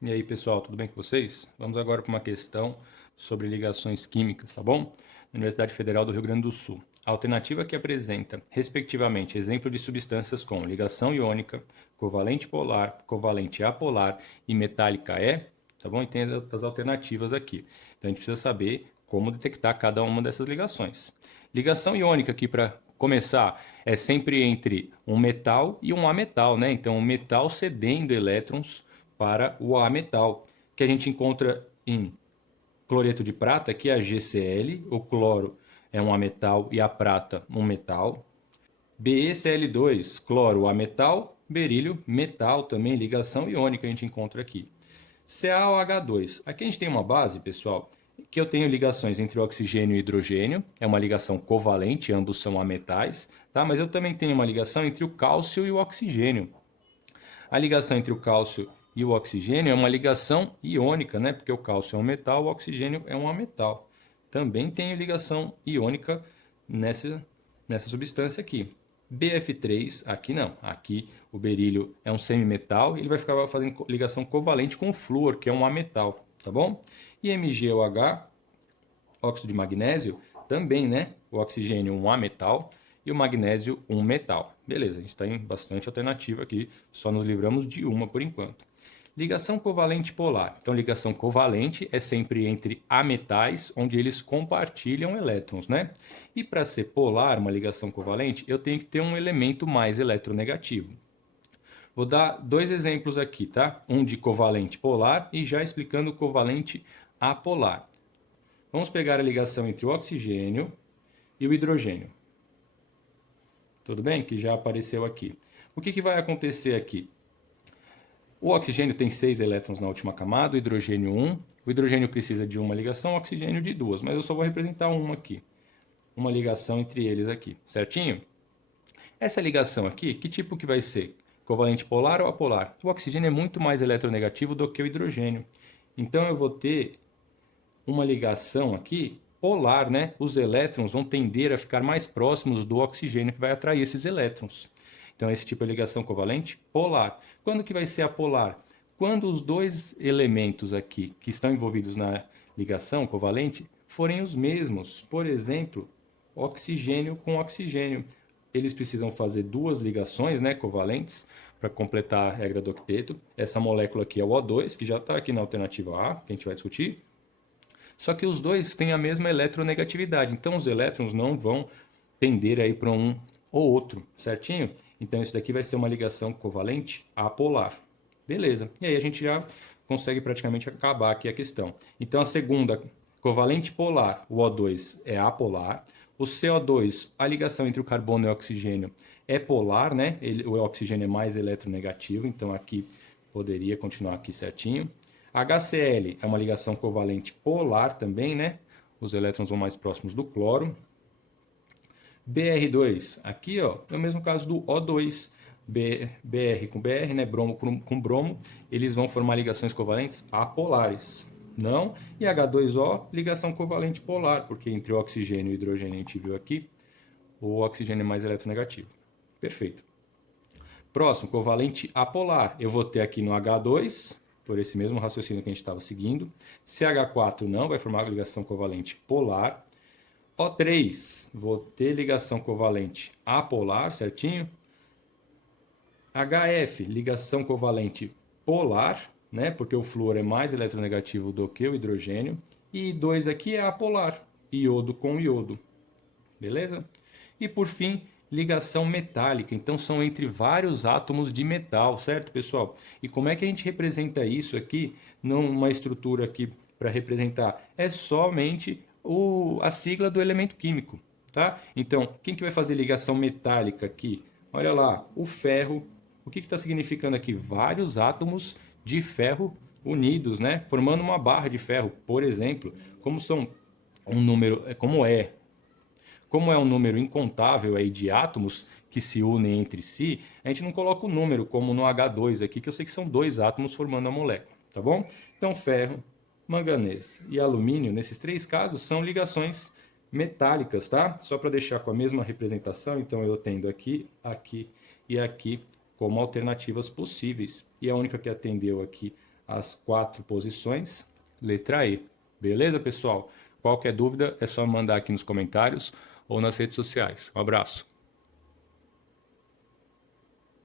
E aí, pessoal, tudo bem com vocês? Vamos agora para uma questão sobre ligações químicas, tá bom? Na Universidade Federal do Rio Grande do Sul. A alternativa que apresenta, respectivamente, exemplo de substâncias com ligação iônica, covalente polar, covalente apolar e metálica é, tá bom? E tem as alternativas aqui. Então a gente precisa saber como detectar cada uma dessas ligações. Ligação iônica aqui para começar é sempre entre um metal e um ametal, né? Então o metal cedendo elétrons para o A-metal, que a gente encontra em cloreto de prata, que é a GCl, o cloro é um ametal e a prata um metal. BeCl2, cloro ametal, berílio metal, também ligação iônica a gente encontra aqui. CaOH2, aqui a gente tem uma base, pessoal, que eu tenho ligações entre o oxigênio e o hidrogênio, é uma ligação covalente, ambos são ametais, tá? Mas eu também tenho uma ligação entre o cálcio e o oxigênio. A ligação entre o cálcio e o oxigênio é uma ligação iônica, né? Porque o cálcio é um metal, o oxigênio é um ametal. Também tem ligação iônica nessa substância aqui. BF3, aqui não. Aqui o berílio é um semimetal e ele vai ficar fazendo ligação covalente com o flúor, que é um ametal, tá bom? E MgOH, óxido de magnésio, também, né? O oxigênio um ametal e o magnésio um metal. Beleza, a gente tem bastante alternativa aqui, só nos livramos de uma por enquanto. Ligação covalente polar. Então, ligação covalente é sempre entre ametais, onde eles compartilham elétrons, né? E para ser polar, uma ligação covalente, eu tenho que ter um elemento mais eletronegativo. Vou dar dois exemplos aqui, tá? Um de covalente polar e já explicando o covalente apolar. Vamos pegar a ligação entre o oxigênio e o hidrogênio. Tudo bem? Que já apareceu aqui. O que vai acontecer aqui? O oxigênio tem 6 elétrons na última camada, o hidrogênio 1. O hidrogênio precisa de uma ligação, o oxigênio de duas, mas eu só vou representar uma aqui. Uma ligação entre eles aqui, certinho? Essa ligação aqui, que tipo que vai ser? Covalente polar ou apolar? O oxigênio é muito mais eletronegativo do que o hidrogênio. Então eu vou ter uma ligação aqui polar, né? Os elétrons vão tender a ficar mais próximos do oxigênio que vai atrair esses elétrons. Então esse tipo de ligação covalente polar. Quando que vai ser apolar? Quando os dois elementos aqui que estão envolvidos na ligação covalente forem os mesmos. Por exemplo, oxigênio com oxigênio. Eles precisam fazer duas ligações, né, covalentes para completar a regra do octeto. Essa molécula aqui é o O2, que já está aqui na alternativa A, que a gente vai discutir. Só que os dois têm a mesma eletronegatividade, então os elétrons não vão tender aí para um ou outro, certinho? Então isso daqui vai ser uma ligação covalente apolar. Beleza. E aí a gente já consegue praticamente acabar aqui a questão. Então a segunda, covalente polar, o O2 é apolar. O CO2, a ligação entre o carbono e o oxigênio é polar, né? O oxigênio é mais eletronegativo, então aqui poderia continuar aqui certinho. HCl é uma ligação covalente polar também, né? Os elétrons vão mais próximos do cloro. Br2, aqui ó, é o mesmo caso do O2. Br com Br, né? Bromo com bromo, eles vão formar ligações covalentes apolares. Não. E H2O, ligação covalente polar, porque entre o oxigênio e o hidrogênio a gente viu aqui, o oxigênio é mais eletronegativo. Perfeito. Próximo, covalente apolar. Eu vou ter aqui no H2, por esse mesmo raciocínio que a gente estava seguindo. CH4 não, vai formar ligação covalente polar. O3, vou ter ligação covalente apolar, certinho? HF, ligação covalente polar, né? Porque o flúor é mais eletronegativo do que o hidrogênio. E 2 aqui é apolar, iodo com iodo. Beleza? E por fim, ligação metálica. Então são entre vários átomos de metal, certo, pessoal? E como é que a gente representa isso aqui numa estrutura aqui para representar? É somente a sigla do elemento químico, tá? Então, quem que vai fazer ligação metálica aqui? Olha lá, o ferro. O que está significando aqui? Vários átomos de ferro unidos, né? Formando uma barra de ferro, por exemplo. Como são um número, como é um número incontável aí de átomos que se unem entre si, a gente não coloca o número como no H2 aqui, que eu sei que são dois átomos formando a molécula, tá bom? Então ferro, manganês e alumínio, nesses três casos, são ligações metálicas, tá? Só para deixar com a mesma representação, então eu tendo aqui, aqui e aqui como alternativas possíveis. E a única que atendeu aqui as 4 posições, letra E. Beleza, pessoal? Qualquer dúvida é só mandar aqui nos comentários ou nas redes sociais. Um abraço.